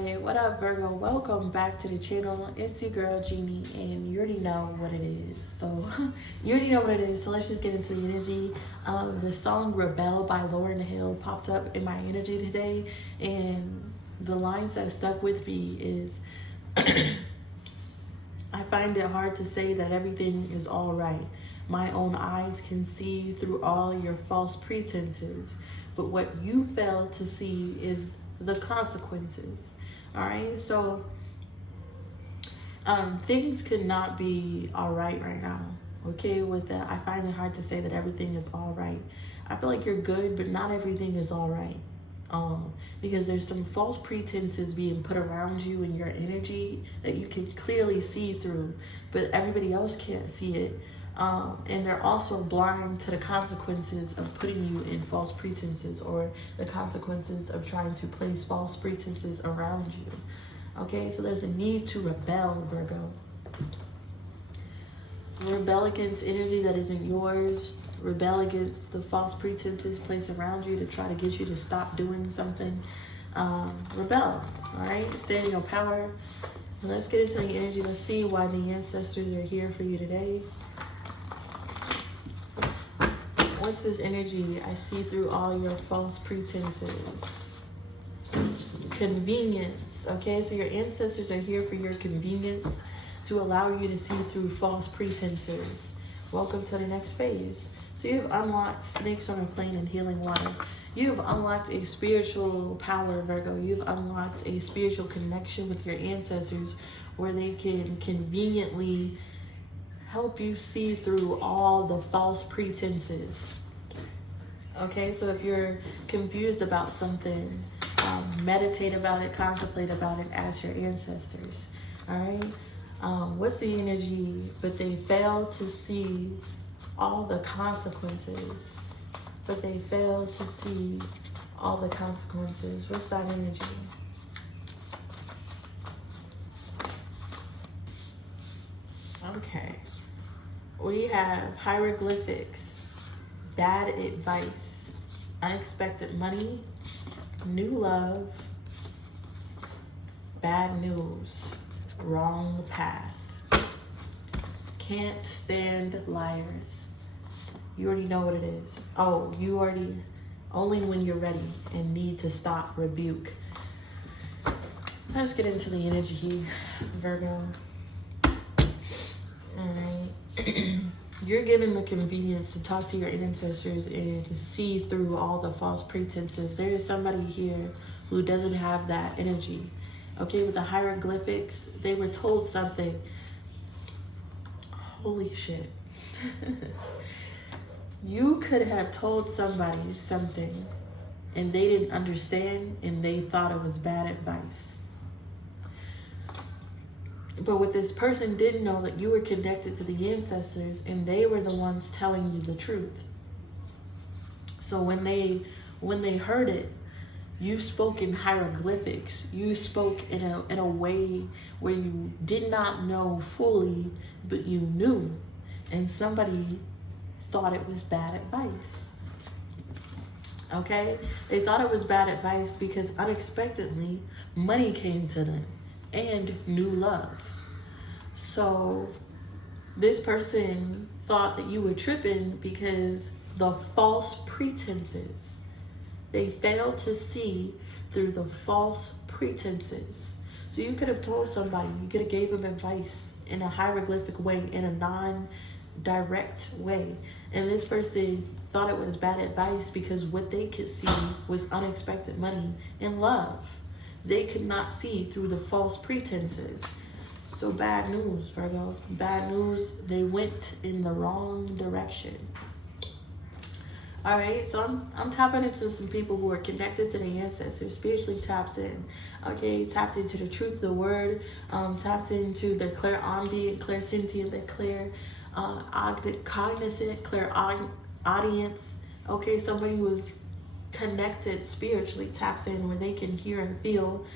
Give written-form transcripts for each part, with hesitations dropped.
Alright, what up Virgo? Welcome back to the channel. It's your girl Jeannie and you already know what it is. So let's just get into the energy. The song Rebel by Lauryn Hill popped up in my energy today, and the lines that stuck with me is I find it hard to say that everything is all right. My own eyes can see through all your false pretenses, but what you fail to see is the consequences. All right, so things could not be all right now. Okay, with that, I find it hard to say that everything is all right. I feel like you're good, but not everything is all right. Because there's some false pretenses being put around you in your energy that you can clearly see through, but everybody else can't see it. And they're also blind to the consequences of putting you in false pretenses, or the consequences of trying to place false pretenses around you. Okay, so there's a need to rebel, Virgo. Rebel against energy that isn't yours. Rebel against the false pretenses placed around you to try to get you to stop doing something. Rebel, all right? Stay in your power. And let's get into the energy. Let's see why the ancestors are here for you today. What's this energy? I see through all your false pretenses. Convenience. Okay, so your ancestors are here for your convenience, to allow you to see through false pretenses. Welcome to the next phase. So you've unlocked snakes on a plane and healing water. You've unlocked a spiritual power, Virgo. You've unlocked a spiritual connection with your ancestors where they can conveniently help you see through all the false pretenses. Okay, so if you're confused about something, meditate about it, contemplate about it, ask your ancestors. All right, what's the energy? But they fail to see all the consequences. But they fail to see all the consequences. What's that energy? Okay. We have hieroglyphics, bad advice, unexpected money, new love, bad news, wrong path, can't stand liars. You already know what it is. Oh, you already, only when you're ready and need to stop, rebuke. Let's get into the energy, Virgo. Alright. You're given the convenience to talk to your ancestors and see through all the false pretenses. There is somebody here who doesn't have that energy. Okay, with the hieroglyphics, they were told something. Holy shit. You could have told somebody something and they didn't understand and they thought it was bad advice. But what this person didn't know, that you were connected to the ancestors and they were the ones telling you the truth. So when they heard it, you spoke in hieroglyphics. You spoke in a way where you did not know fully, but you knew. And somebody thought it was bad advice. Okay? They thought it was bad advice because unexpectedly money came to them and new love. So this person thought that you were tripping because the false pretenses. They failed to see through the false pretenses. So you could have told somebody, you could have gave them advice in a hieroglyphic way, in a non-direct way. And this person thought it was bad advice because what they could see was unexpected money and love. They could not see through the false pretenses. So bad news, Virgo. Bad news, they went in the wrong direction. All right, so I'm tapping into some people who are connected to the ancestors, spiritually taps in, okay, tapped into the truth of the word, tapped into their clairambient, clairsentient, their cognizant, clairaudience, okay, somebody who's connected spiritually taps in where they can hear and feel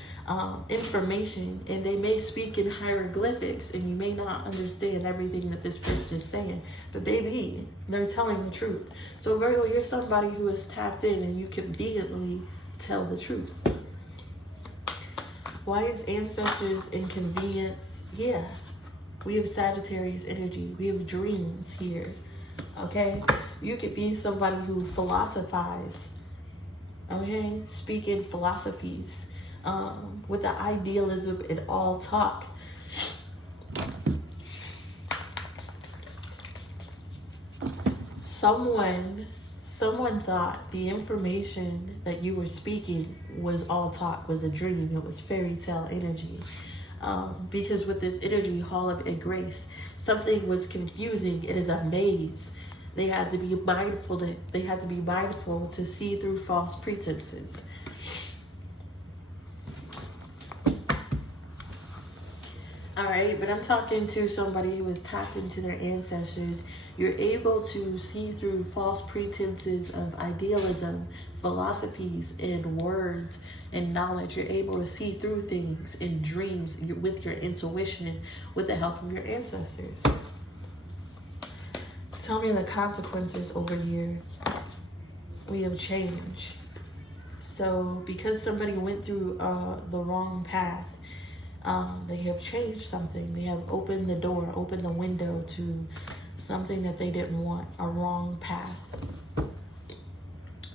information, and they may speak in hieroglyphics and you may not understand everything that this person is saying, but baby, they're telling the truth. So Virgo, you're somebody who is tapped in and you conveniently tell the truth. Wise ancestors inconvenience. Yeah. We have Sagittarius energy. We have dreams here. Okay? You could be somebody who philosophize. Okay? Speaking philosophies. With the idealism and all talk. Someone thought the information that you were speaking was all talk, was a dream. It was fairy tale energy. Because with this energy, Hall of Grace, something was confusing. It is a maze. They had to be mindful to see through false pretenses. All right, but I'm talking to somebody who is tapped into their ancestors. You're able to see through false pretenses of idealism, philosophies, and words and knowledge. You're able to see through things in dreams with your intuition, with the help of your ancestors. Tell me the consequences over here. We have change. So because somebody went through the wrong path, they have changed something. They have opened the door, opened the window to something that they didn't want, a wrong path.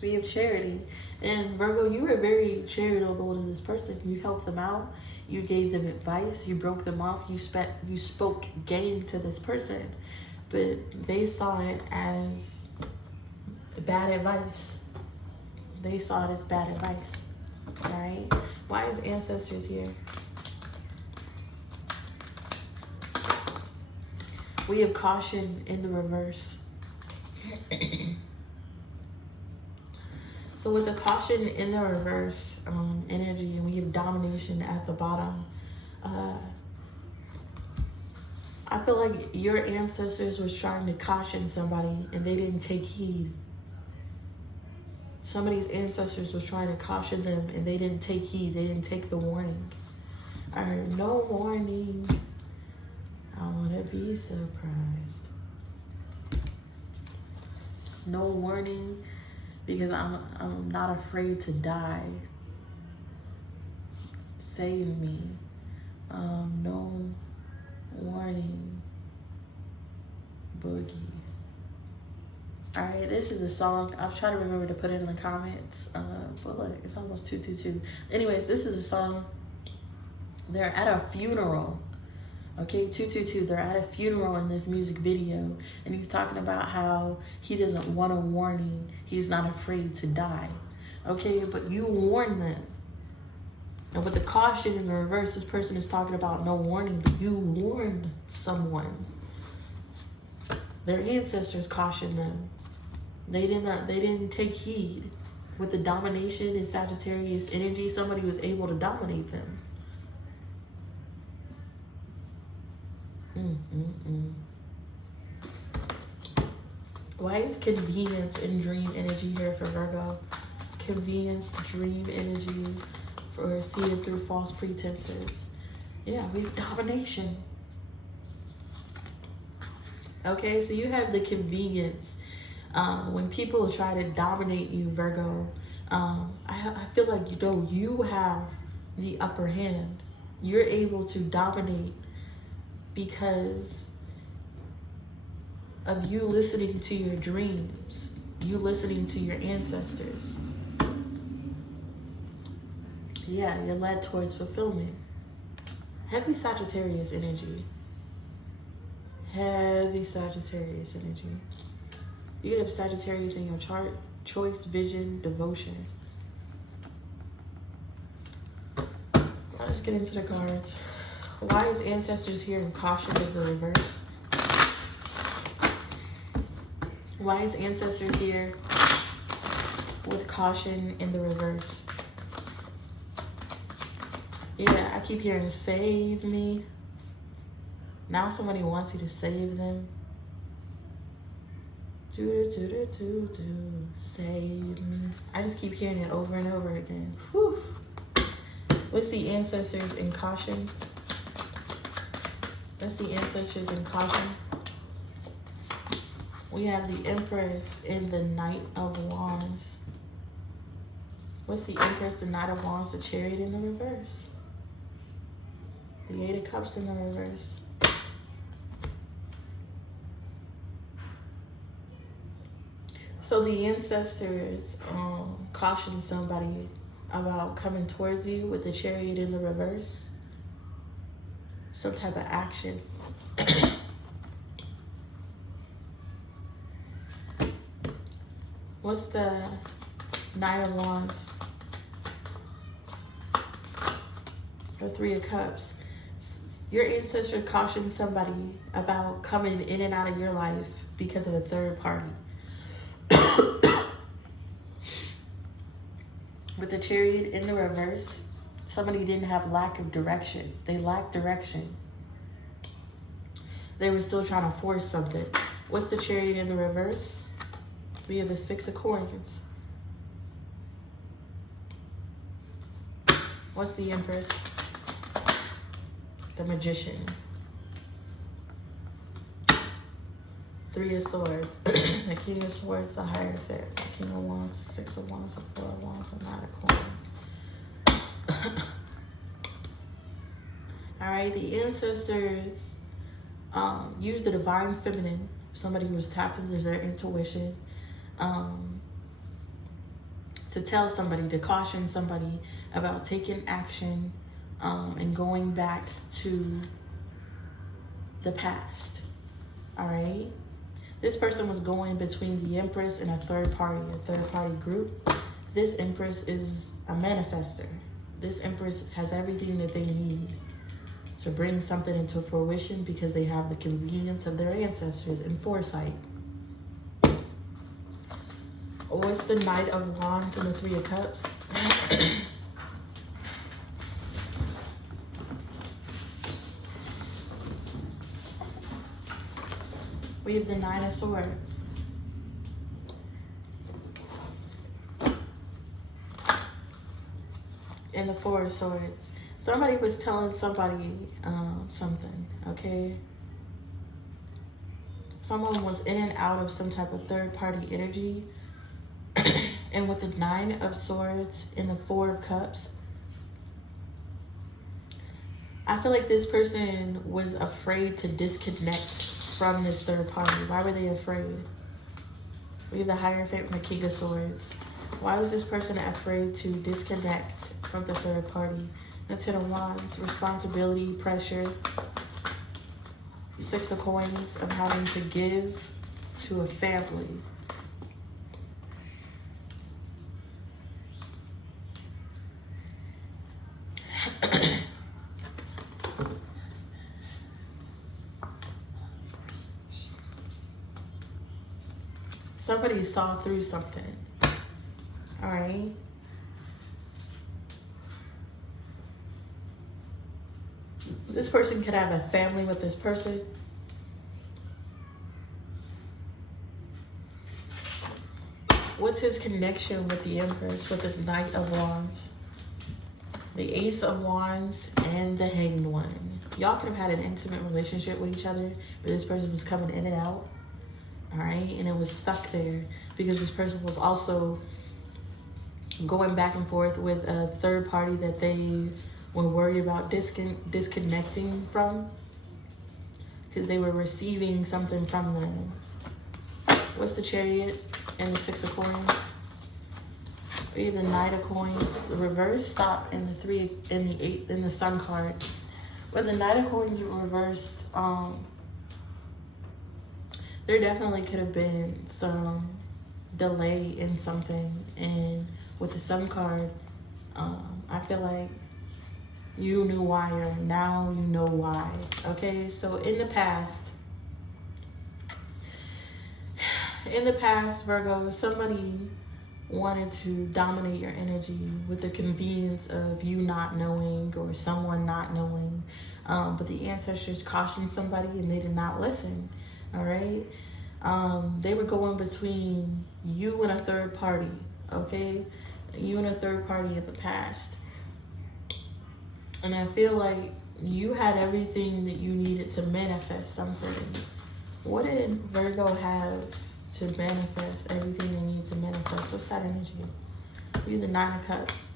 We have charity. And Virgo, you were very charitable to this person. You helped them out. You gave them advice. You broke them off. You spoke game to this person. But they saw it as bad advice. They saw it as bad advice. All right? Why is ancestors here? We have caution in the reverse. So with the caution in the reverse energy, and we have domination at the bottom, I feel like your ancestors was trying to caution somebody and they didn't take heed. Somebody's ancestors was trying to caution them and they didn't take heed. They didn't take the warning. I heard no warning. I want to be surprised. No warning, because I'm not afraid to die. Save me. No warning. Boogie. Alright, this is a song. I'll try to remember to put it in the comments. But look, it's almost 222. Anyways, this is a song. They're at a funeral. Okay, 222, they're at a funeral in this music video, and he's talking about how he doesn't want a warning. He's not afraid to die. Okay, but you warn them. And with the caution in the reverse, this person is talking about no warning, but you warned someone. Their ancestors cautioned them. They didn't take heed. With the domination in Sagittarius energy, somebody was able to dominate them. Why is convenience and dream energy here for Virgo? Convenience, dream energy for seeing through false pretenses. Yeah, we have domination. Okay, so you have the convenience. When people try to dominate you, Virgo, I feel like you have the upper hand. You're able to dominate because of you listening to your dreams, you listening to your ancestors. Yeah, you're led towards fulfillment. Heavy Sagittarius energy. Heavy Sagittarius energy. You could have Sagittarius in your chart. Choice, vision, devotion. Let's get into the cards. Why is ancestors here in caution in the reverse? Why is ancestors here with caution in the reverse? Yeah, I keep hearing save me. Now somebody wants you to save them. Save me. I just keep hearing it over and over again. Whew. What's the ancestors in caution? Let's see ancestors in caution. We have the Empress in the Knight of Wands. What's the Empress, the Knight of Wands, the Chariot in the reverse? The 8 of Cups in the reverse. So the ancestors caution somebody about coming towards you with the Chariot in the reverse. Some type of action. What's the 9 of Wands? The 3 of Cups. Your ancestor cautioned somebody about coming in and out of your life because of a third party. With the Chariot in the reverse, somebody didn't have lack of direction. They lacked direction. They were still trying to force something. What's the Chariot in the reverse? We have the 6 of Coins. What's the Empress? The Magician. 3 of Swords. The King of Swords, the Hierophant. The King of Wands, the 6 of Wands, the 4 of Wands, the 9 of Coins. Alright, the ancestors use the Divine Feminine. Somebody who was tapped into their intuition. To tell somebody, to caution somebody about taking action and going back to the past. Alright? This person was going between the Empress and a third party group. This Empress is a manifester. This Empress has everything that they need to bring something into fruition because they have the convenience of their ancestors and foresight. What's the Knight of Wands and the 3 of Cups? We have the 9 of Swords. And the 4 of Swords. Somebody was telling somebody something, okay? Someone was in and out of some type of third party energy. And with the 9 of Swords and the 4 of Cups, I feel like this person was afraid to disconnect from this third party. Why were they afraid? We have the Hierophant and the King of Swords. Why was this person afraid to disconnect from the third party? The 10 of Wands, responsibility, pressure. 6 of Coins, of having to give to a family. Somebody saw through something. All right. This person could have a family with this person. What's his connection with the Empress, with this Knight of Wands? The Ace of Wands and the Hanged One. Y'all could have had an intimate relationship with each other, but this person was coming in and out. All right, and it was stuck there because this person was also going back and forth with a third party that they were worried about disconnecting from because they were receiving something from them. What's the Chariot and the 6 of Coins? We have the Knight of Coins, the reverse stop, and the 3 and the 8 and the Sun card. With the Knight of Coins reversed, there definitely could have been some delay in something. And with the Sun card, I feel like you knew why, or now you know why. Okay, so in the past, Virgo, somebody wanted to dominate your energy with the convenience of you not knowing or someone not knowing. But the ancestors cautioned somebody and they did not listen. All right. They were going between you and a third party. Okay. You and a third party in the past. And I feel like you had everything that you needed to manifest something. What did Virgo have to manifest everything they need to manifest? What's that energy? We have the 9 of Cups.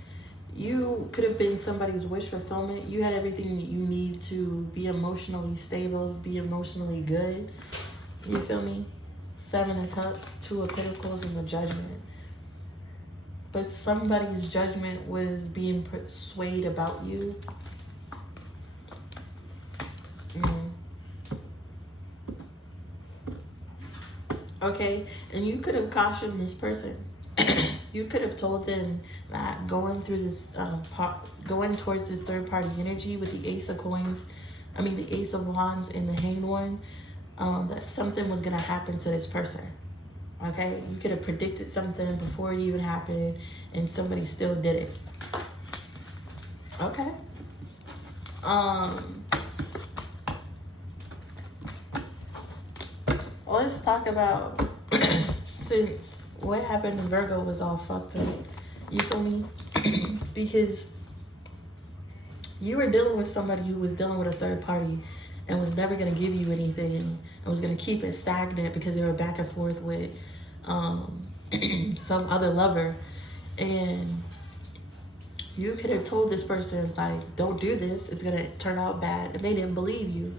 You could have been somebody's wish fulfillment. You had everything that you need to be emotionally stable, be emotionally good. You feel me? 7 of Cups, 2 of Pentacles, and the Judgment. But somebody's judgment was being swayed about you. Okay, and you could have cautioned this person. You could have told them that going through this, going towards this third party energy with the Ace of Coins, the Ace of Wands and the Hanged One, that something was going to happen to this person. Okay, you could have predicted something before it even happened, and somebody still did it. Okay. Let's talk about since what happened to Virgo was all fucked up. You feel me? Because you were dealing with somebody who was dealing with a third party and was never going to give you anything and was going to keep it stagnant because they were back and forth with some other lover. And you could have told this person, like, don't do this, it's going to turn out bad, and they didn't believe you.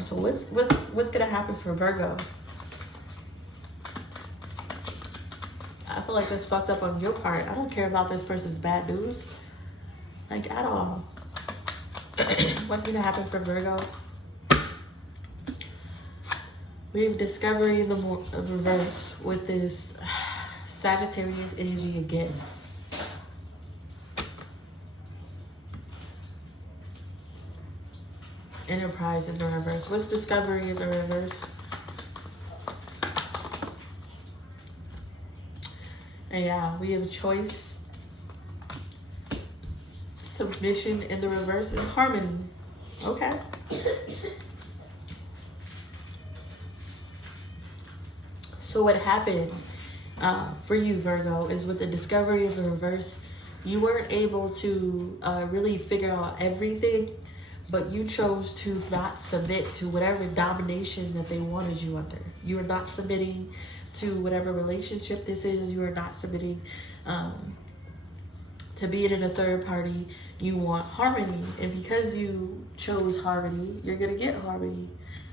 So what's going to happen for Virgo? I feel like that's fucked up on your part. I don't care about this person's bad news, like, at all. What's going to happen for Virgo? We have discovery in the reverse with this Sagittarius energy again. Enterprise in the reverse. What's discovery in the reverse? And yeah, we have choice, submission in the reverse, and harmony. Okay. So what happened for you, Virgo, is with the discovery of the reverse, you weren't able to really figure out everything, but you chose to not submit to whatever domination that they wanted you under. You are not submitting to whatever relationship this is. You are not submitting to being in a third party. You want harmony. And because you chose harmony, you're going to get harmony.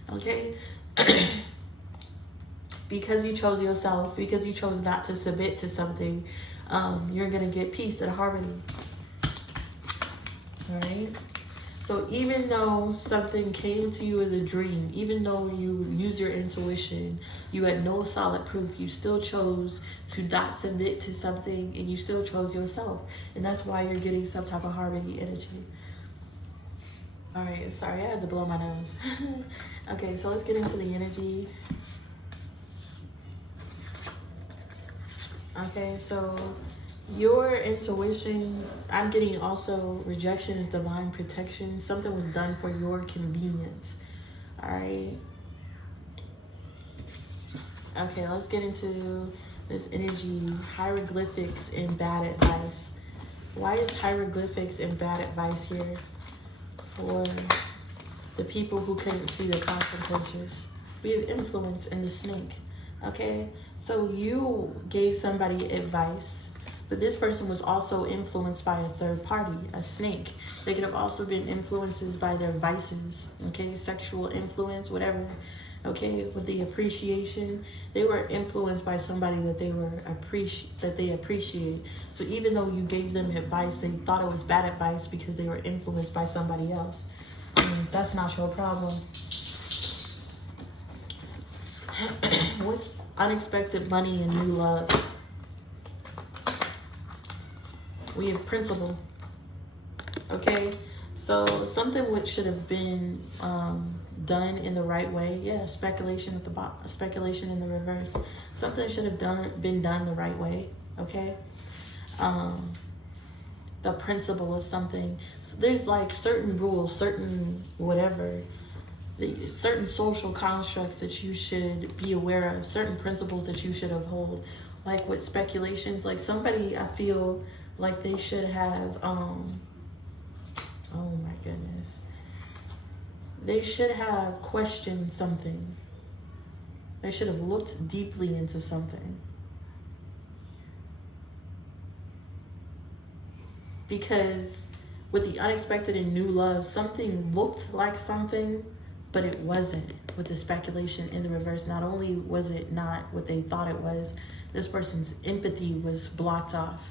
Okay? Because you chose yourself, because you chose not to submit to something, you're going to get peace and harmony. All right? So even though something came to you as a dream, even though you used your intuition, you had no solid proof, you still chose to not submit to something, and you still chose yourself. And that's why you're getting some type of harmony energy. All right, sorry, I had to blow my nose. Okay, so let's get into the energy. Okay, so your intuition, I'm getting also rejection is divine protection. Something was done for your convenience. All right. Okay, let's get into this energy. Hieroglyphics and bad advice. Why is hieroglyphics and bad advice here for the people who couldn't see the consequences? We have influence in the snake. Okay, so you gave somebody advice, but this person was also influenced by a third party, a snake. They could have also been influences by their vices, okay, sexual influence, whatever, okay, with the appreciation. They were influenced by somebody that they appreciate. So even though you gave them advice, they thought it was bad advice because they were influenced by somebody else. And that's not your problem. What's unexpected money and new love? We have principle. Okay, so something which should have been done in the right way. Yeah, speculation at the bottom, speculation in the reverse. Something should have been done the right way. Okay, the principle of something. So there's like certain rules, certain whatever. Certain social constructs that you should be aware of, certain principles that you should uphold. Like with speculations, like somebody, I feel like they should have, oh my goodness. They should have questioned something. They should have looked deeply into something. Because with the unexpected and new love, something looked like something, but it wasn't. With the speculation in the reverse, not only was it not what they thought it was, this person's empathy was blocked off.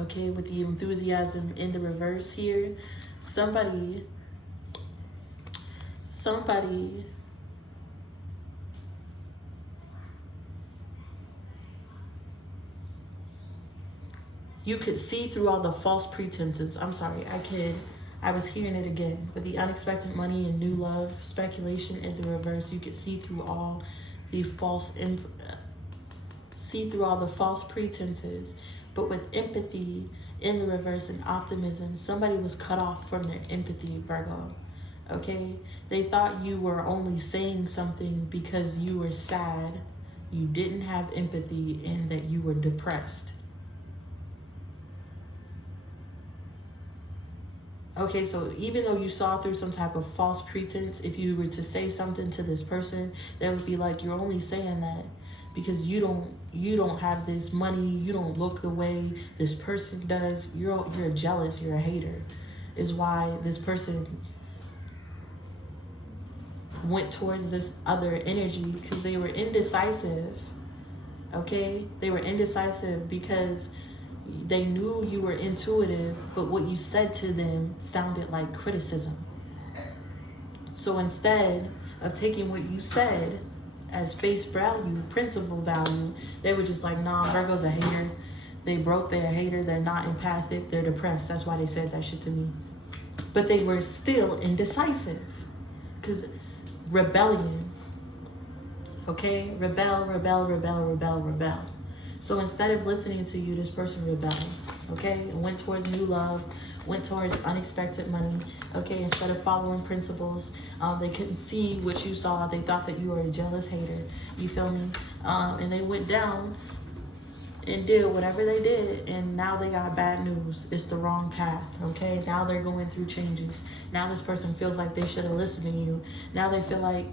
Okay, with the enthusiasm in the reverse here, somebody you could see through all the false pretenses. I'm sorry, I was hearing it again. With the unexpected money and new love, speculation in the reverse, you could see through all the false pretenses. But with empathy in the reverse and optimism, somebody was cut off from their empathy, Virgo. Okay? They thought you were only saying something because you were sad, you didn't have empathy, and that you were depressed. Okay, so even though you saw through some type of false pretense, if you were to say something to this person, that would be like, you're only saying that because you don't have this money, you don't look the way this person does, you're jealous, you're a hater, is why this person went towards this other energy, because they were indecisive. Okay, they were indecisive because they knew you were intuitive, but what you said to them sounded like criticism. So instead of taking what you said as face value, principal value, they were just like, nah, Virgo's a hater. They broke, they're a hater, they're not empathic, they're depressed. That's why they said that shit to me. But they were still indecisive. Because rebellion, okay? Rebel. So instead of listening to you, this person rebelled, okay? And went towards new love, went towards unexpected money, okay? Instead of following principles, they couldn't see what you saw. They thought that you were a jealous hater, you feel me? And they went down and did whatever they did, and now they got bad news. It's the wrong path, okay? Now they're going through changes. Now this person feels like they should have listened to you. Now they feel like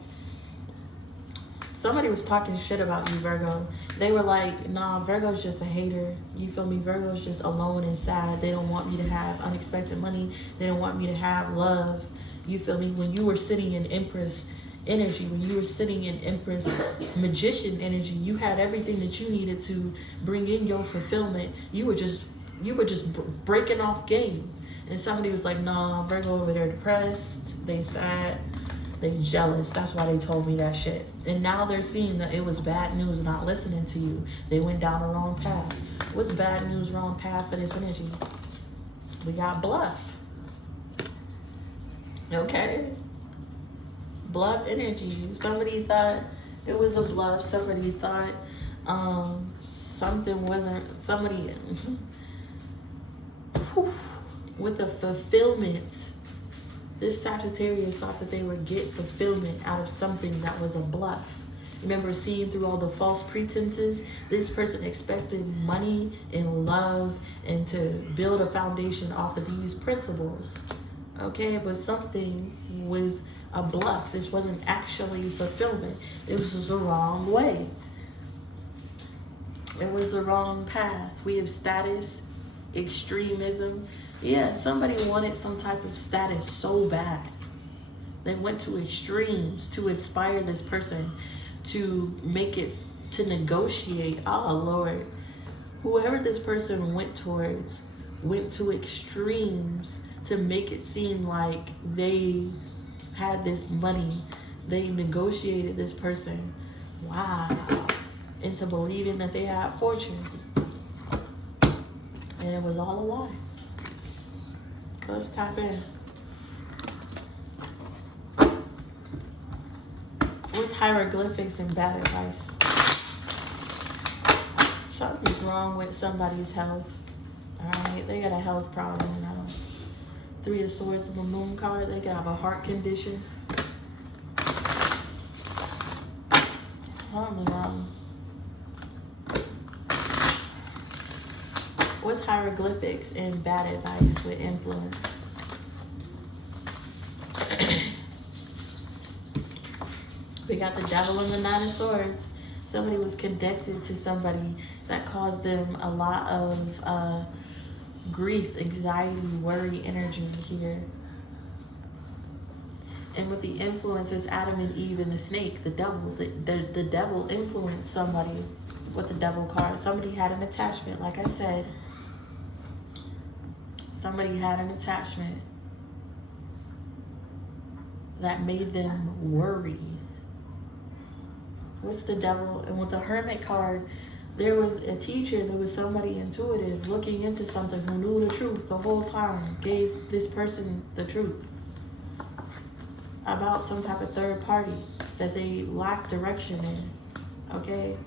somebody was talking shit about you, Virgo. They were like, nah, Virgo's just a hater. You feel me? Virgo's just alone and sad. They don't want me to have unexpected money. They don't want me to have love. You feel me? When you were sitting in Empress energy, when you were sitting in Empress magician energy, you had everything that you needed to bring in your fulfillment. You were just breaking off game. And somebody was like, nah, Virgo over there depressed. They sad. They jealous. That's why they told me that shit. And now they're seeing that it was bad news not listening to you. They went down the wrong path. What's bad news, wrong path for this energy? We got bluff. Okay? Bluff energy. Somebody thought it was a bluff. Somebody thought something wasn't. Somebody with the fulfillment. This Sagittarius thought that they would get fulfillment out of something that was a bluff. Remember, seeing through all the false pretenses, this person expected money and love and to build a foundation off of these principles. Okay, but something was a bluff. This wasn't actually fulfillment. It was just the wrong way. It was the wrong path. We have status, extremism. Yeah, somebody wanted some type of status so bad. They went to extremes to inspire this person to make it, to negotiate. Oh, Lord. Whoever this person went towards went to extremes to make it seem like they had this money. They negotiated this person. Wow. Into believing that they had fortune. And it was all a lie. Let's tap in. What's hieroglyphics and bad advice? Something's wrong with somebody's health. Alright, they got a health problem now. 3 of Swords and the Moon card. They could have a heart condition. Something wrong. What's hieroglyphics and bad advice with influence? We got the Devil and the 9 of Swords. Somebody was connected to somebody that caused them a lot of grief, anxiety, worry energy here. And with the influences, Adam and Eve and the snake, the devil, the devil influenced somebody with the devil card. Somebody had an attachment, like I said. Somebody had an attachment that made them worry. What's the devil? And with the Hermit card, there was a teacher, there was somebody intuitive looking into something who knew the truth the whole time, gave this person the truth about some type of third party that they lack direction in, okay?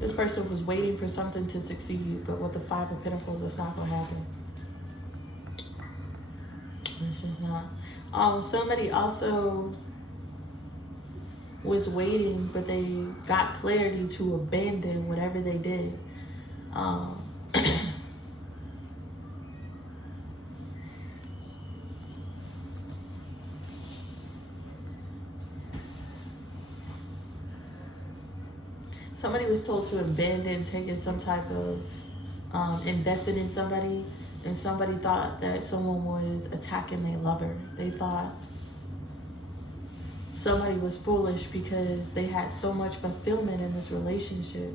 This person was waiting for something to succeed, but with the Five of Pentacles, it's not gonna happen. It's just not. Somebody also was waiting, but they got clarity to abandon whatever they did. Somebody was told to abandon taking some type of invested in somebody, and somebody thought that someone was attacking their lover. They thought somebody was foolish because they had so much fulfillment in this relationship.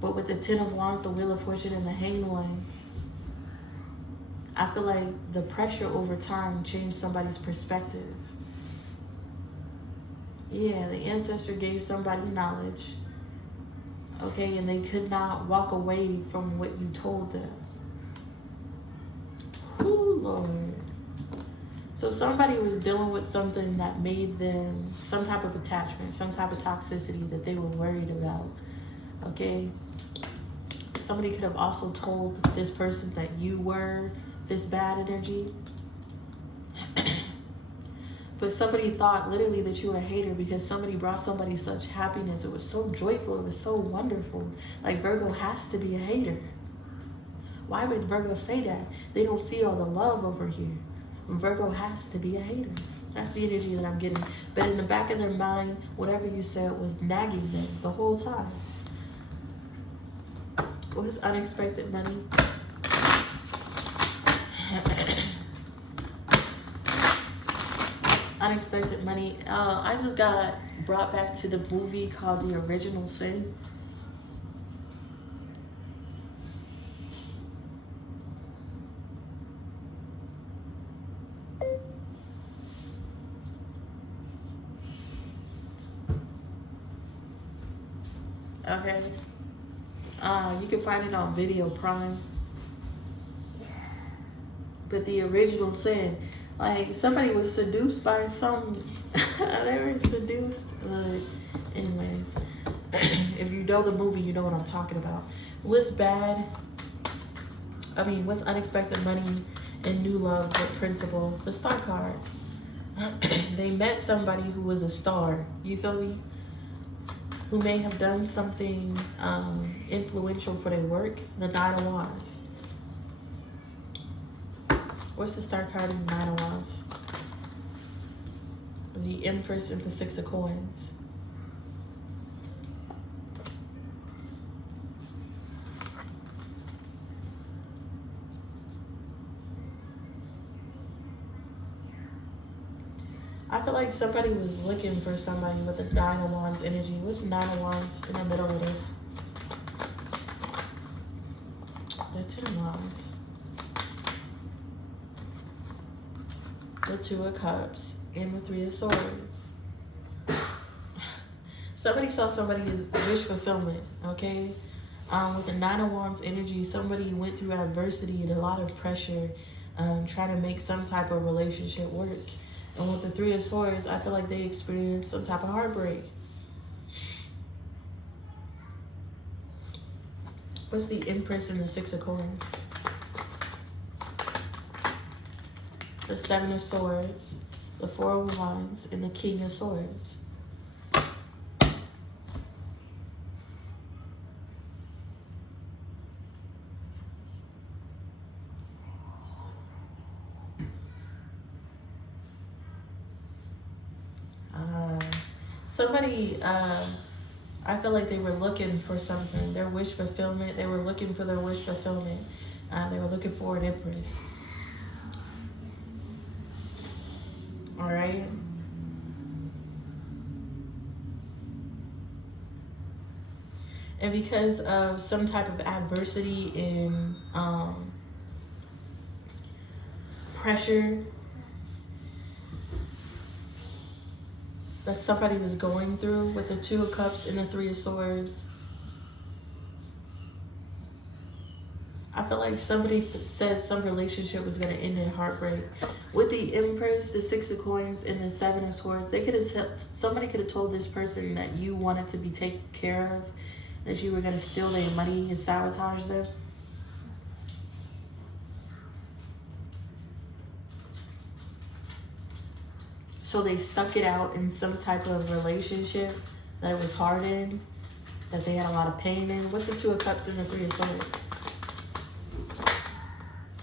But with the Ten of Wands, the Wheel of Fortune, and the Hanged One, I feel like the pressure over time changed somebody's perspective. Yeah, the ancestor gave somebody knowledge, okay, and they could not walk away from what you told them. Ooh, Lord. So somebody was dealing with something that made them some type of attachment, some type of toxicity that they were worried about, okay? Somebody could have also told this person that you were this bad energy. But somebody thought literally that you were a hater because somebody brought somebody such happiness. It was so joyful. It was so wonderful. Like, Virgo has to be a hater. Why would Virgo say that? They don't see all the love over here. Virgo has to be a hater. That's the energy that I'm getting. But in the back of their mind, whatever you said was nagging them the whole time. What is unexpected money? Unexpected money. I just got brought back to the movie called The Original Sin. Okay. You can find it on Video Prime. But The Original Sin, like, somebody was seduced by some, they were seduced. Anyways, if you know the movie, you know what I'm talking about. What's unexpected money and new love with Principal? The Star card. They met somebody who was a star, you feel me? Who may have done something influential for their work. The Nine of Wands. What's the Star card in the Nine of Wands? The Empress and the Six of Coins. I feel like somebody was looking for somebody with the Nine of Wands energy. What's the Nine of Wands in the middle of this? The Ten of Wands. The Two of Cups, and the Three of Swords. Somebody saw somebody's wish fulfillment, okay? With the Nine of Wands energy, somebody went through adversity and a lot of pressure, trying to make some type of relationship work. And with the Three of Swords, I feel like they experienced some type of heartbreak. What's the Empress and the Six of Coins? The Seven of Swords, the Four of Wands, and the King of Swords. Somebody I feel like they were looking for something, their wish fulfillment. They were looking for their wish fulfillment. They were looking for an Empress. All right. And because of some type of adversity and pressure that somebody was going through with the Two of Cups and the Three of Swords, I feel like somebody said some relationship was going to end in heartbreak. With the Empress, the Six of Coins, and the Seven of Swords, somebody could have told this person that you wanted to be taken care of, that you were going to steal their money and sabotage them. So they stuck it out in some type of relationship that was hardened, that they had a lot of pain in. What's the Two of Cups and the Three of Swords?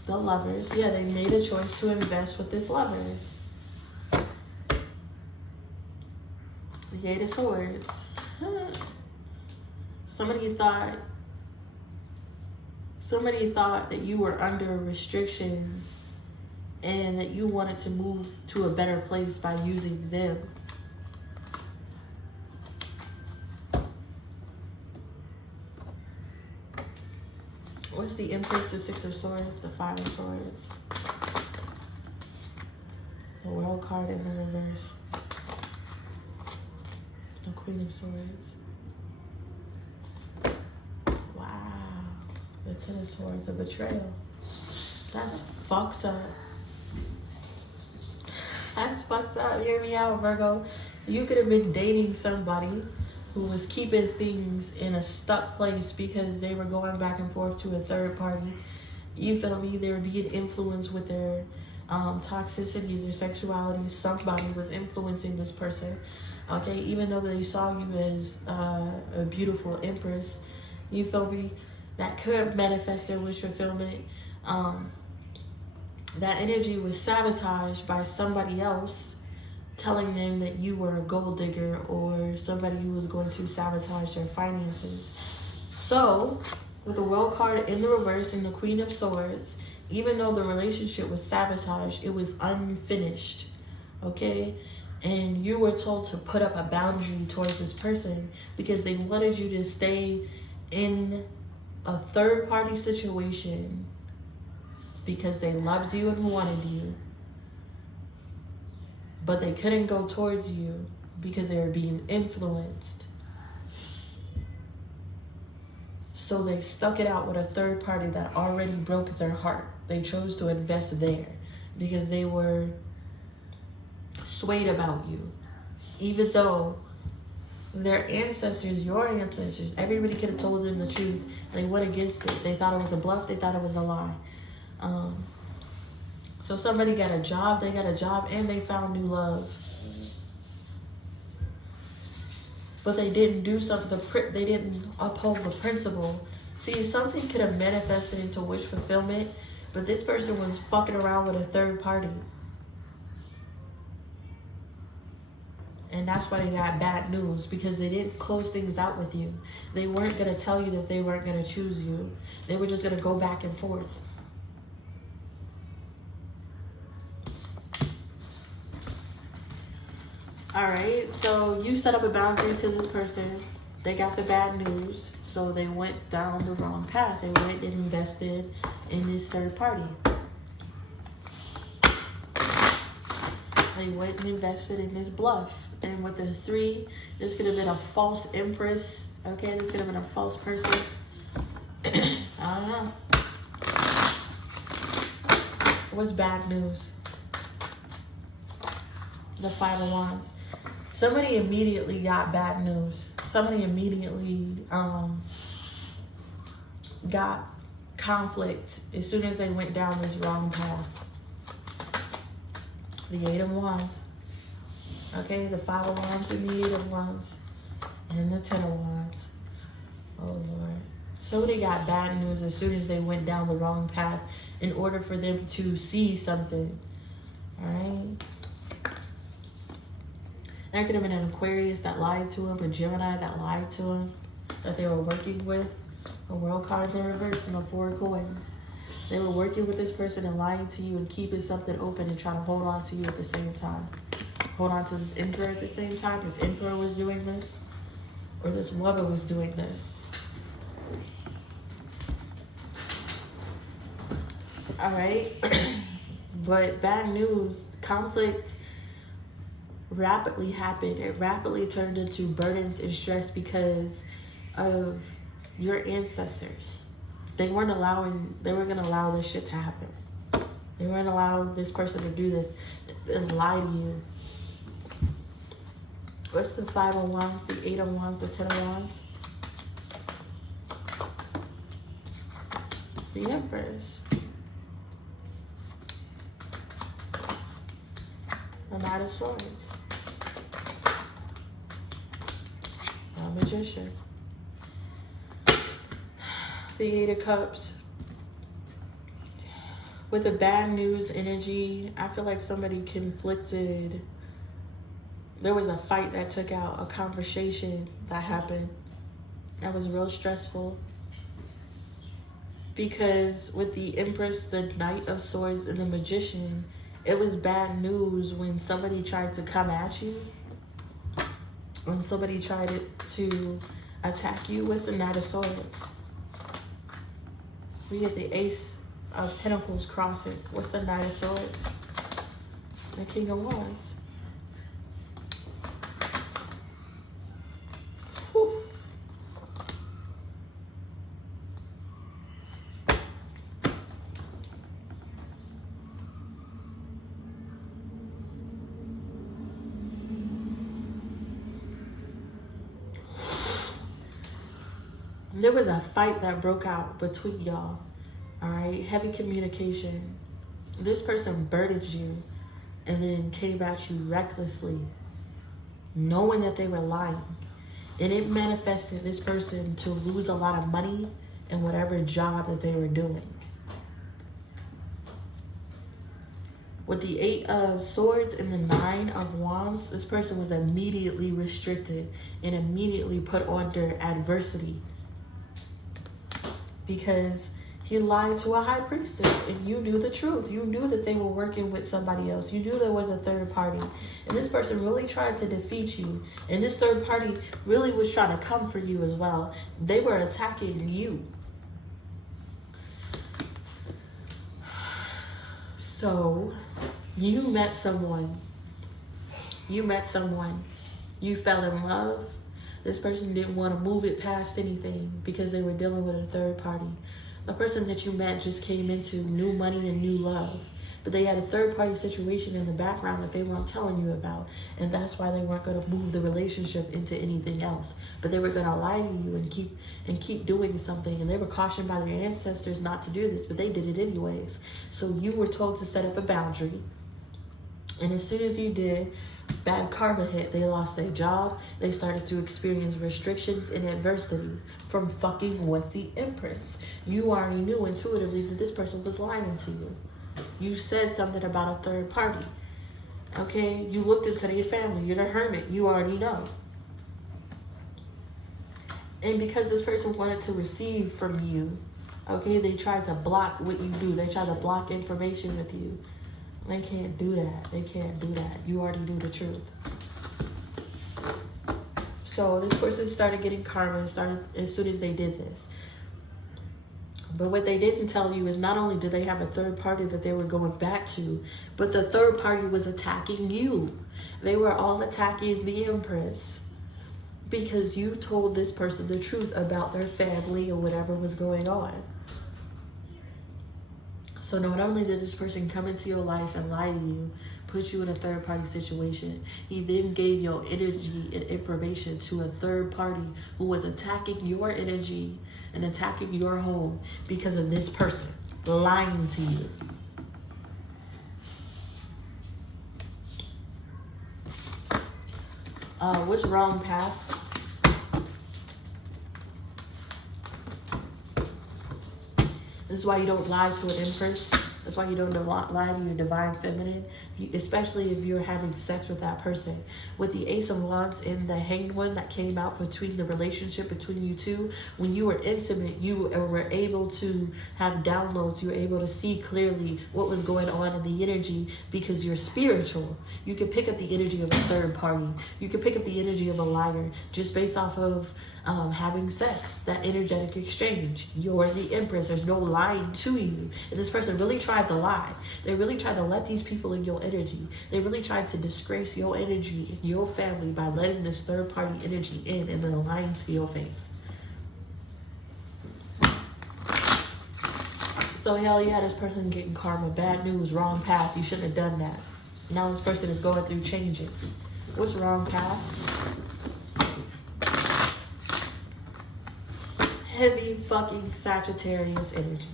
The Lovers. Yeah, they made a choice to invest with this lover. The Eight of Swords. Somebody thought that you were under restrictions and that you wanted to move to a better place by using them. What's the Empress, the Six of Swords, the Five of Swords? The World card in the reverse. The Queen of Swords. Wow. The Ten of Swords, a betrayal. That's fucked up. That's fucked up. Hear me out, Virgo. You could have been dating somebody who was keeping things in a stuck place because they were going back and forth to a third party. You feel me? They were being influenced with their toxicities, their sexuality. Somebody was influencing this person. Okay, even though they saw you as a beautiful Empress, you feel me? That could manifest their wish fulfillment. That energy was sabotaged by somebody else telling them that you were a gold digger or somebody who was going to sabotage their finances. So, with the World card in the reverse and the Queen of Swords, even though the relationship was sabotaged, it was unfinished, okay? And you were told to put up a boundary towards this person because they wanted you to stay in a third-party situation because they loved you and wanted you. But they couldn't go towards you because they were being influenced. So they stuck it out with a third party that already broke their heart. They chose to invest there because they were swayed about you. Even though their ancestors, your ancestors, everybody could have told them the truth. They went against it. They thought it was a bluff. They thought it was a lie. So somebody got a job, they got a job, and they found new love. But they didn't do something, they didn't uphold the principle. See, something could have manifested into wish fulfillment, but this person was fucking around with a third party. And that's why they got bad news, because they didn't close things out with you. They weren't going to tell you that they weren't going to choose you. They were just going to go back and forth. All right, so you set up a boundary to this person. They got the bad news, so they went down the wrong path. They went and invested in this third party. They went and invested in this bluff. And with the 3, this could have been a false Empress. Okay, this could have been a false person. I don't know. What's bad news? The 5 of Wands. Somebody immediately got bad news. Somebody immediately got conflict as soon as they went down this wrong path. The 8 of Wands. Okay, the 5 of Wands and the 8 of Wands. And the 10 of Wands. Oh, Lord. Somebody got bad news as soon as they went down the wrong path in order for them to see something. All right? There could have been an Aquarius that lied to him, a Gemini that lied to him, that they were working with. A World card in reverse and a 4 of coins. They were working with this person and lying to you and keeping something open and trying to hold on to you at the same time. Hold on to this Emperor at the same time. This Emperor was doing this, or this woman was doing this. All right. But bad news, conflict rapidly happened. It rapidly turned into burdens and stress because of your ancestors. They weren't going to allow this shit to happen. They weren't allowing this person to do this and lie to you. What's the 5 of Wands, the 8 of Wands, the 10 of Wands? The Empress. The Knight of Swords. The Magician. The 8 of Cups. With the bad news energy, I feel like somebody conflicted. There was a fight that took out, a conversation that happened that was real stressful. Because with the Empress, the Knight of Swords, and the Magician, it was bad news when somebody tried to come at you. When somebody tried to attack you. What's the Knight of Swords? We get the Ace of Pentacles crossing. What's the Knight of Swords? The King of Wands. Whew. There was a fight that broke out between y'all. All right, heavy communication. This person burdened you and then came at you recklessly, knowing that they were lying. And it manifested this person to lose a lot of money in whatever job that they were doing. With the 8 of Swords and the 9 of Wands, this person was immediately restricted and immediately put under adversity. Because he lied to a high priestess and you knew the truth. You knew that they were working with somebody else. You knew there was a third party. And this person really tried to defeat you. And this third party really was trying to come for you as well. They were attacking you. So you met someone. You fell in love. This person didn't want to move it past anything because they were dealing with a third party. The person that you met just came into new money and new love. But they had a third party situation in the background that they weren't telling you about. And that's why they weren't going to move the relationship into anything else. But they were going to lie to you and keep doing something. And they were cautioned by their ancestors not to do this, but they did it anyways. So you were told to set up a boundary. And as soon as you did, bad karma hit. They lost their job. They started to experience restrictions and adversities from fucking with the Empress. You already knew intuitively that this person was lying to you. You said something about a third party. Okay? You looked into their family. You're the hermit. You already know. And because this person wanted to receive from you, okay, they tried to block what you do. They tried to block information with you. They can't do that. They can't do that. You already knew the truth. So this person started getting karma as soon as they did this. But what they didn't tell you is not only did they have a third party that they were going back to, but the third party was attacking you. They were all attacking the Empress because you told this person the truth about their family or whatever was going on. So not only did this person come into your life and lie to you, put you in a third party situation, he then gave your energy and information to a third party who was attacking your energy and attacking your home because of this person lying to you. What's wrong path? This is why you don't lie to an Empress. That's why you don't lie to your divine feminine, especially if you're having sex with that person. With the Ace of Wands and the Hanged One that came out between the relationship between you two, when you were intimate, you were able to have downloads. You were able to see clearly what was going on in the energy because you're spiritual. You can pick up the energy of a third party. You can pick up the energy of a liar just based off of having sex, that energetic exchange. You're the Empress. There's no lying to you. And this person really tried to lie. They really tried to let these people in your energy. They really tried to disgrace your energy, your family, by letting this third party energy in and then lying to your face. So hell yeah, this person getting karma. Bad news, wrong path. You shouldn't have done that. Now this person is going through changes. What's wrong path? Heavy fucking Sagittarius energy.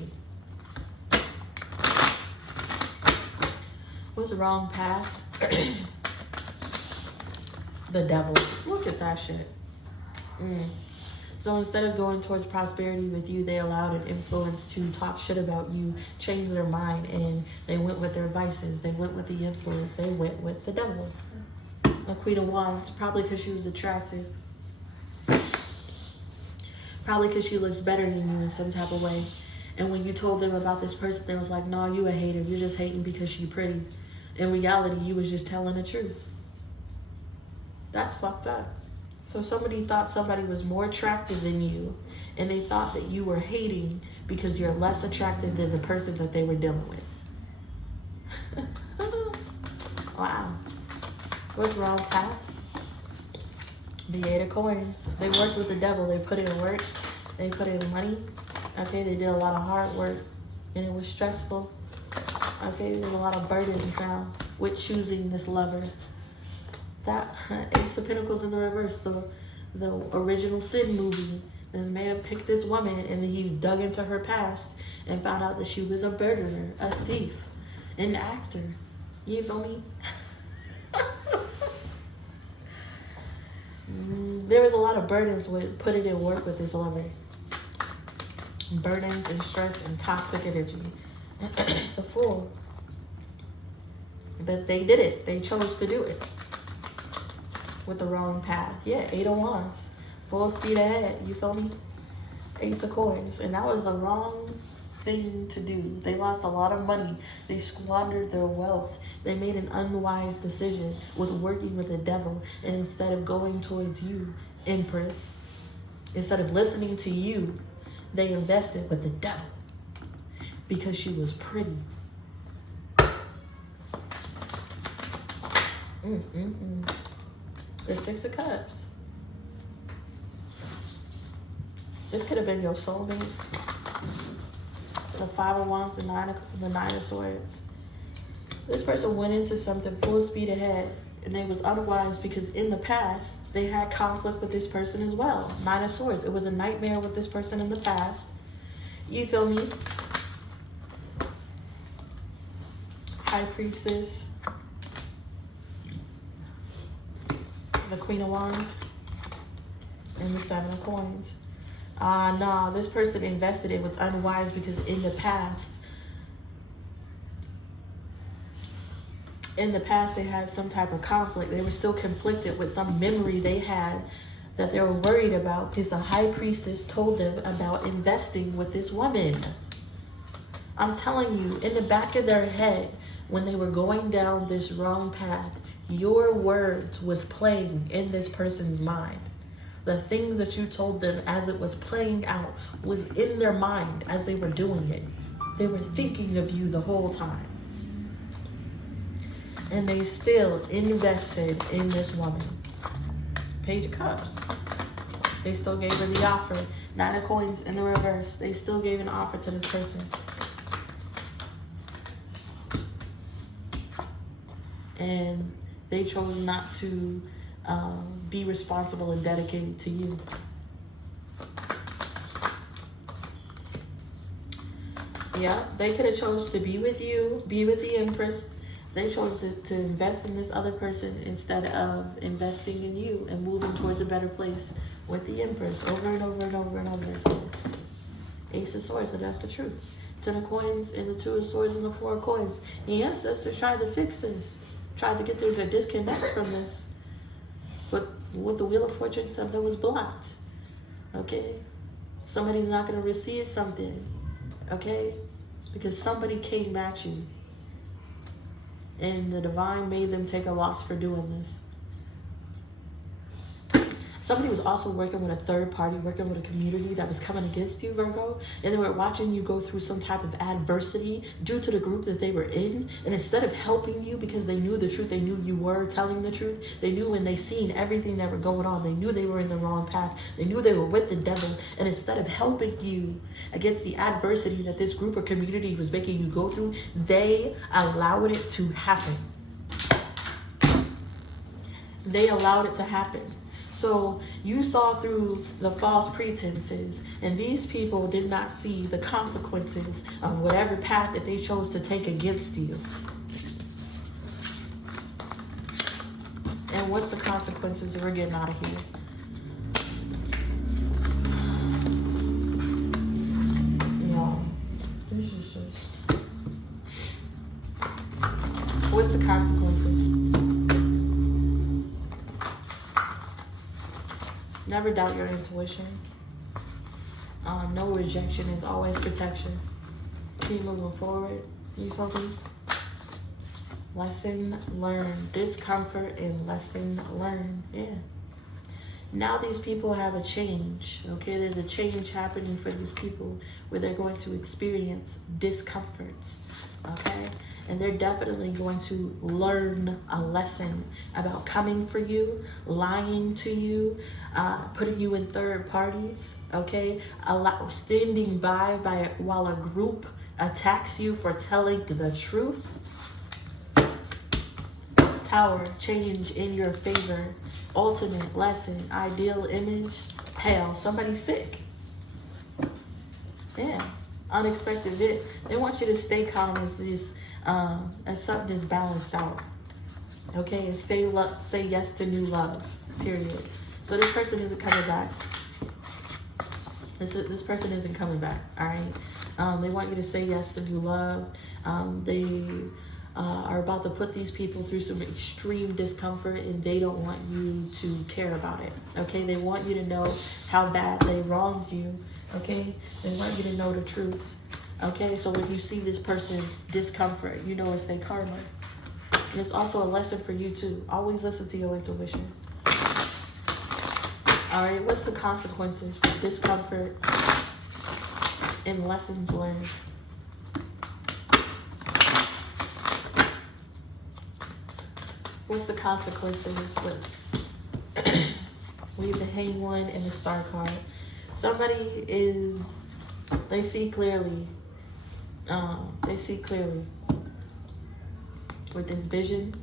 What's the wrong path? The devil. Look at that shit. So instead of going towards prosperity with you, they allowed an influence to talk shit about you, change their mind, and they went with their vices. They went with the influence. They went with the devil. The Queen of Wands, probably because she was attractive. Probably because she looks better than you in some type of way. And when you told them about this person, they was like, no, you a hater. You're just hating because she pretty. In reality, you was just telling the truth. That's fucked up. So somebody thought somebody was more attractive than you, and they thought that you were hating because you're less attractive than the person that they were dealing with. Wow. What's wrong, Pat? The 8 of Coins. They worked with the devil. They put in work. They put in money. Okay, they did a lot of hard work, and it was stressful. Okay, there's a lot of burdens now with choosing this lover. That Ace of Pentacles in the reverse, the original Sin movie. This man picked this woman, and he dug into her past and found out that she was a murderer, a thief, an actor. You feel me? There was a lot of burdens with putting in work with this lover. Burdens and stress and toxic energy. The Fool. But they did it. They chose to do it. With the wrong path. Yeah, 8 of Wands. Full speed ahead. You feel me? Ace of Coins. And that was the wrong thing to do. They lost a lot of money. They squandered their wealth. They made an unwise decision with working with the devil. And instead of going towards you, Empress, instead of listening to you, they invested with the devil because she was pretty. The 6 of Cups. This could have been your soulmate. The 5 of Wands, the 9 of Swords. This person went into something full speed ahead, and they was unwise because in the past, they had conflict with this person as well. 9 of Swords. It was a nightmare with this person in the past. You feel me? High Priestess. The Queen of Wands. And the 7 of Coins. Nah, this person invested. It was unwise because in the past they had some type of conflict. They were still conflicted with some memory they had that they were worried about because the High Priestess told them about investing with this woman. I'm telling you, in the back of their head, when they were going down this wrong path, your words was playing in this person's mind. The things that you told them as it was playing out was in their mind as they were doing it. They were thinking of you the whole time. And they still invested in this woman. Page of Cups. They still gave her the offer. 9 of Coins in the reverse. They still gave an offer to this person. And they chose not to be responsible and dedicated to you. Yeah, they could have chose to be with you, be with the Empress. They chose to invest in this other person instead of investing in you and moving towards a better place with the Empress over and over and over and over. Ace of Swords, and that's the truth. Ten of Coins and the Two of Swords and the Four of Coins. The ancestors tried to fix this. Tried to get them to disconnect from this. But with the Wheel of Fortune, something was blocked. Okay? Somebody's not going to receive something. Okay? Because somebody came at you. And the divine made them take a loss for doing this. Somebody was also working with a third party, working with a community that was coming against you, Virgo, and they were watching you go through some type of adversity due to the group that they were in. And instead of helping you because they knew the truth, they knew you were telling the truth, they knew when they seen everything that were going on, they knew they were in the wrong path, they knew they were with the devil. And instead of helping you against the adversity that this group or community was making you go through, they allowed it to happen. They allowed it to happen. So you saw through the false pretenses, and these people did not see the consequences of whatever path that they chose to take against you. And what's the consequences we're getting out of here? Y'all, this is just... What's the consequences? Never doubt your intuition. No rejection is always protection. Keep moving forward. You feel me? Lesson learned. Discomfort and lesson learned. Yeah. Now these people have a change. Okay, there's a change happening for these people where they're going to experience discomfort. Okay, and they're definitely going to learn a lesson about coming for you, lying to you, putting you in third parties. Okay, standing by while a group attacks you for telling the truth. Tower, change in your favor. Ultimate lesson, ideal image. Hell, somebody's sick. Yeah, unexpected bit. They want you to stay calm as this, as something is balanced out. Okay, and say yes to new love. Period. So this person isn't coming back. This person isn't coming back. All right. They want you to say yes to new love. They are about to put these people through some extreme discomfort, and they don't want you to care about it. Okay, they want you to know how bad they wronged you. Okay, they want you to know the truth. Okay, so when you see this person's discomfort, you know it's their karma. And it's also a lesson for you too. Always listen to your intuition. All right, what's the consequences with discomfort and lessons learned? What's the consequences with we have the Hang One and the Star card? Somebody they see clearly. They see clearly with this vision.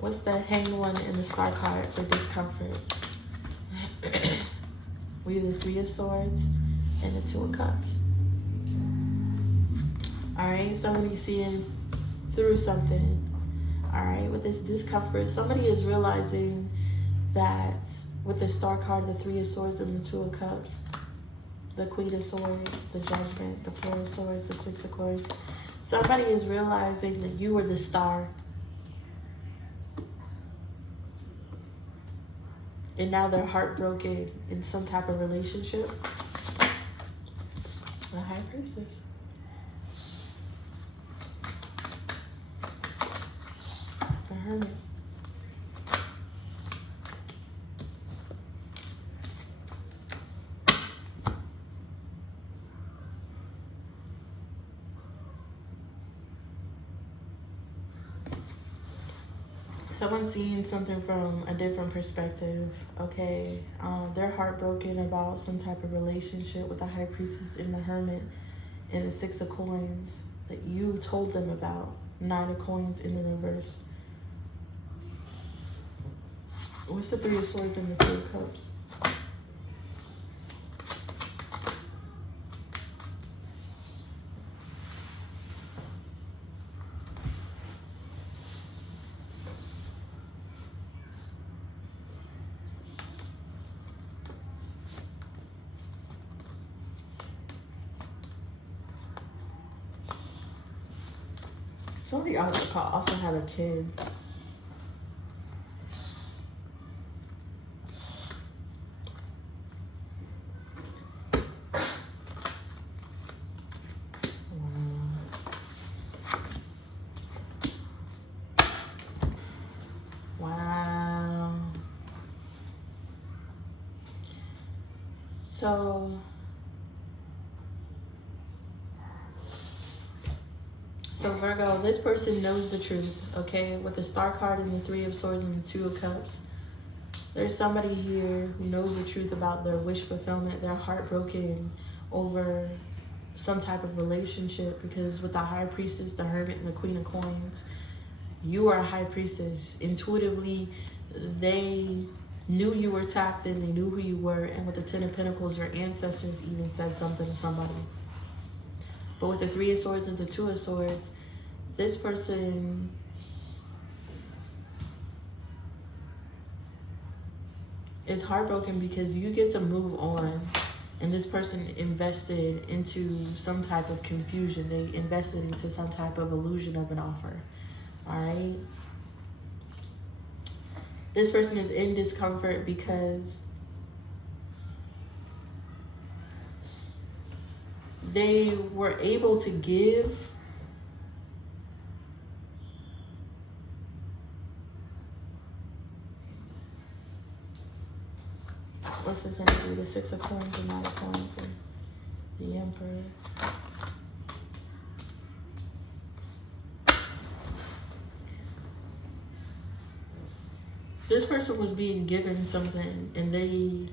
What's the Hang One and the Star card for discomfort? We have the Three of Swords and the Two of Cups. All right, somebody seeing through something. All right, with this discomfort, somebody is realizing that with the Star card, the Three of Swords and the Two of Cups, the Queen of Swords, the Judgment, the Four of Swords, the Six of Coins, somebody is realizing that you are the star. And now they're heartbroken in some type of relationship. The High Priestess. The Hermit. Someone's seeing something from a different perspective, okay? They're heartbroken about some type of relationship with the High Priestess and the Hermit and the Six of Coins that you told them about. Nine of Coins in the reverse. What's the Three of Swords and the Two of Cups? Somebody also had a kid. Wow. So Virgo, this person knows the truth, okay? With the Star card and the Three of Swords and the Two of Cups. There's somebody here who knows the truth about their wish fulfillment. They're heartbroken over some type of relationship, because with the High Priestess, the Hermit, and the Queen of Coins, you are a High Priestess. Intuitively, they knew you were tapped in, they knew who you were, and with the Ten of Pentacles, your ancestors even said something to somebody. But with the Three of Swords and the Two of Swords, this person is heartbroken because you get to move on, and this person invested into some type of confusion. They invested into some type of illusion of an offer. All right? This person is in discomfort because they were able to give what's this energy? The Six of Coins and Nine of Coins and the Emperor. This person was being given something and they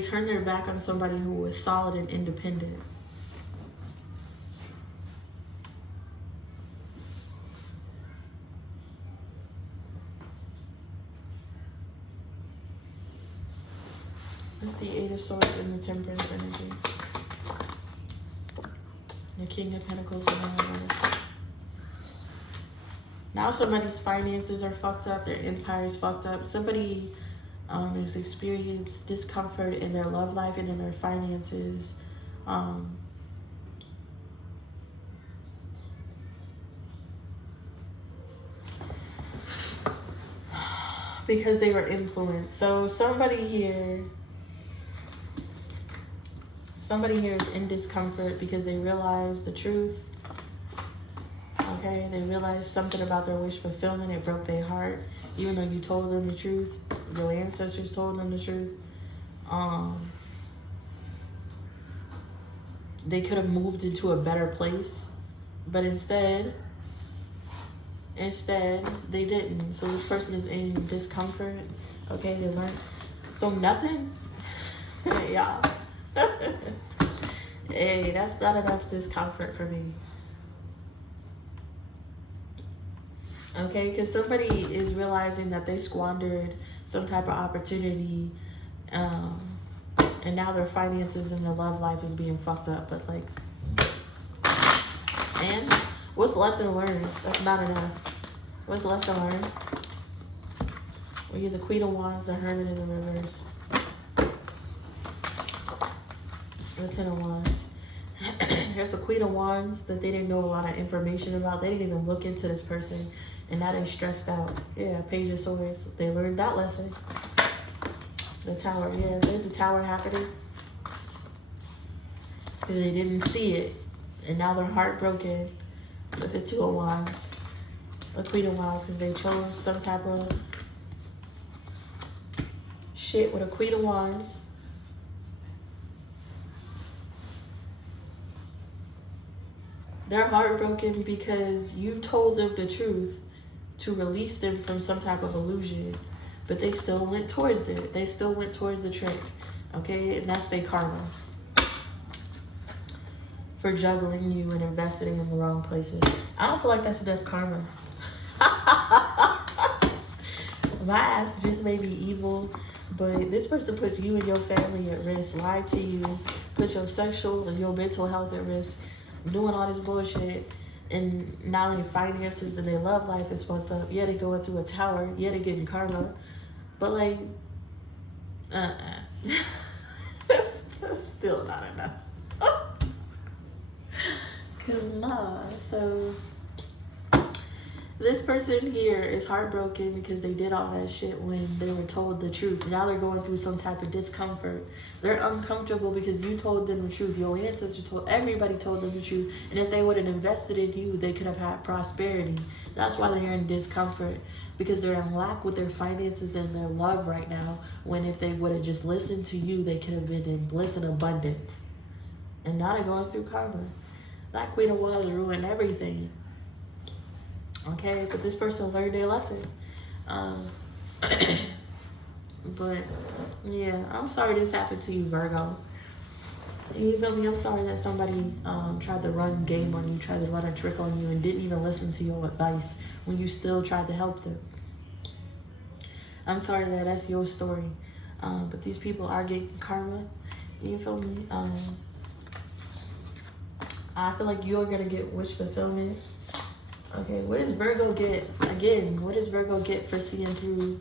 turned their back on somebody who was solid and independent. It's the Eight of Swords and the Temperance energy. The King of Pentacles and the Reverse. Now somebody's finances are fucked up. Their empire is fucked up. Somebody has experienced discomfort in their love life and in their finances. Because they were influenced. So somebody here is in discomfort because they realize the truth. Okay, they realized something about their wish fulfillment. It broke their heart. Even though you told them the truth, your ancestors told them the truth. They could have moved into a better place, but instead they didn't. So this person is in discomfort. Okay, they learned. So nothing. Yeah. Hey, that's not enough discomfort for me. Okay, because somebody is realizing that they squandered some type of opportunity, and now their finances and their love life is being fucked up. But like, and what's lesson learned? That's not enough. What's lesson learned? Well, you're the Queen of Wands, the Hermit in the Reverse. The Ten of Wands. There's a Queen of Wands that they didn't know a lot of information about. They didn't even look into this person. And now they're stressed out. Yeah, Page of Swords. They learned that lesson. The Tower. Yeah, there's a Tower happening. Because they didn't see it. And now they're heartbroken with the Two of Wands. The Queen of Wands. Because they chose some type of shit with a Queen of Wands. They're heartbroken because you told them the truth to release them from some type of illusion, but they still went towards it. They still went towards the trick, okay? And that's their karma for juggling you and investing in the wrong places. I don't feel like that's enough karma. My ass just may be evil, but this person puts you and your family at risk, lied to you, put your sexual and your mental health at risk, doing all this bullshit, and now their finances and their love life is fucked up. Yeah, they going through a tower. Yeah, they getting karma. But like, that's still not enough. Cause nah, so this person here is heartbroken because they did all that shit when they were told the truth. Now they're going through some type of discomfort. They're uncomfortable because you told them the truth. Your ancestors everybody told them the truth. And if they would have invested in you, they could have had prosperity. That's why they're in discomfort, because they're in lack with their finances and their love right now. When if they would have just listened to you, they could have been in bliss and abundance. And now they're going through karma. That Queen of Wands ruined everything. Okay, but this person learned their lesson. But yeah, I'm sorry this happened to you, Virgo. You feel me? I'm sorry that somebody tried to run game on you, tried to run a trick on you, and didn't even listen to your advice when you still tried to help them. I'm sorry that that's your story. But these people are getting karma. You feel me? I feel like you're gonna get wish fulfillment. Okay, what does Virgo get? Again, what does Virgo get for seeing through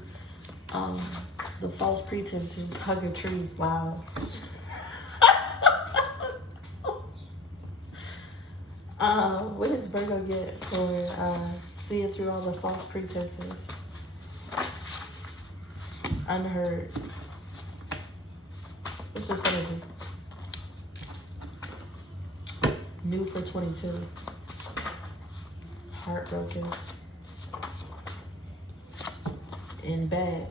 the false pretenses? Hug a tree. Wow. What does Virgo get for seeing through all the false pretenses? Unheard. What's this energy? New for 22. Heartbroken. In bed.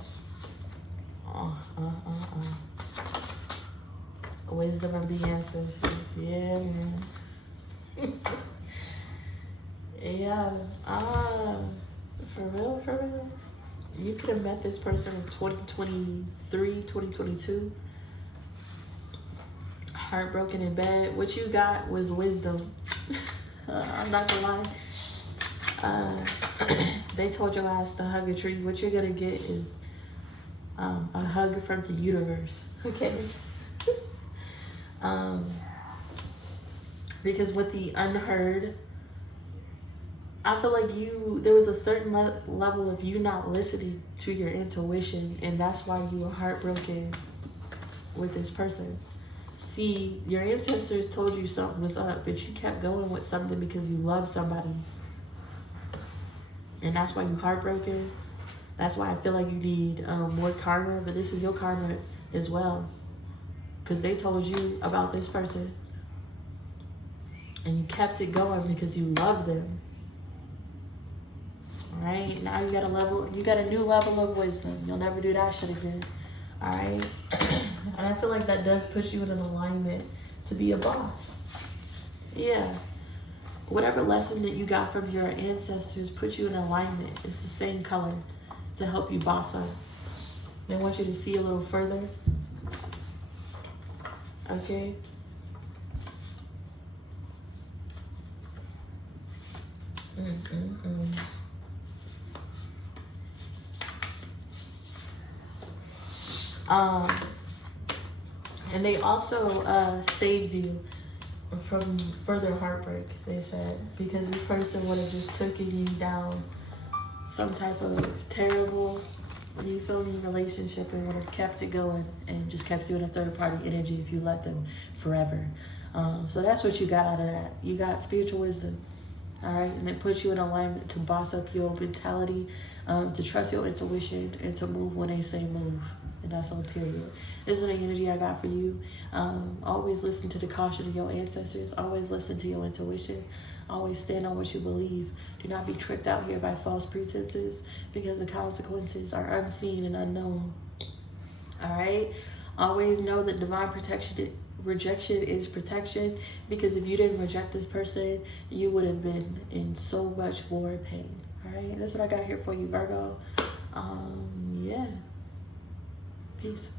Wisdom of the ancestors. Yeah, man. Yeah. For real, for real. You could have met this person in 2023, 2022. Heartbroken in bed. What you got was wisdom. I'm not gonna lie. They told your ass to hug a tree. What you're gonna get is a hug from the universe. Okay. Because with the unheard, I feel like there was a certain level of you not listening to your intuition, and that's why you were heartbroken with this person. See, your ancestors told you something was up, but you kept going with something because you love somebody. And that's why you're heartbroken. That's why I feel like you need more karma, but this is your karma as well. Because they told you about this person. And you kept it going because you love them. All right, now you got a new level of wisdom. You'll never do that shit again. All right, and I feel like that does put you in an alignment to be a boss. Yeah, whatever lesson that you got from your ancestors put you in alignment. It's the same color to help you boss up. They want you to see a little further. Okay. And they also saved you from further heartbreak, they said, because this person would have just taken you down some type of terrible, you feel me, relationship, and would have kept it going and just kept you in a third party energy if you let them forever. So that's what you got out of that. You got spiritual wisdom. All right, and it puts you in alignment to boss up your mentality, to trust your intuition, and to move when they say move. And that's on period. This is the energy I got for you. Always listen to the caution of your ancestors. Always listen to your intuition. Always stand on what you believe. Do not be tricked out here by false pretenses, because the consequences are unseen and unknown. All right? Always know that divine rejection is protection, because if you didn't reject this person, you would have been in so much more pain. All right? That's what I got here for you, Virgo. Yeah. Peace.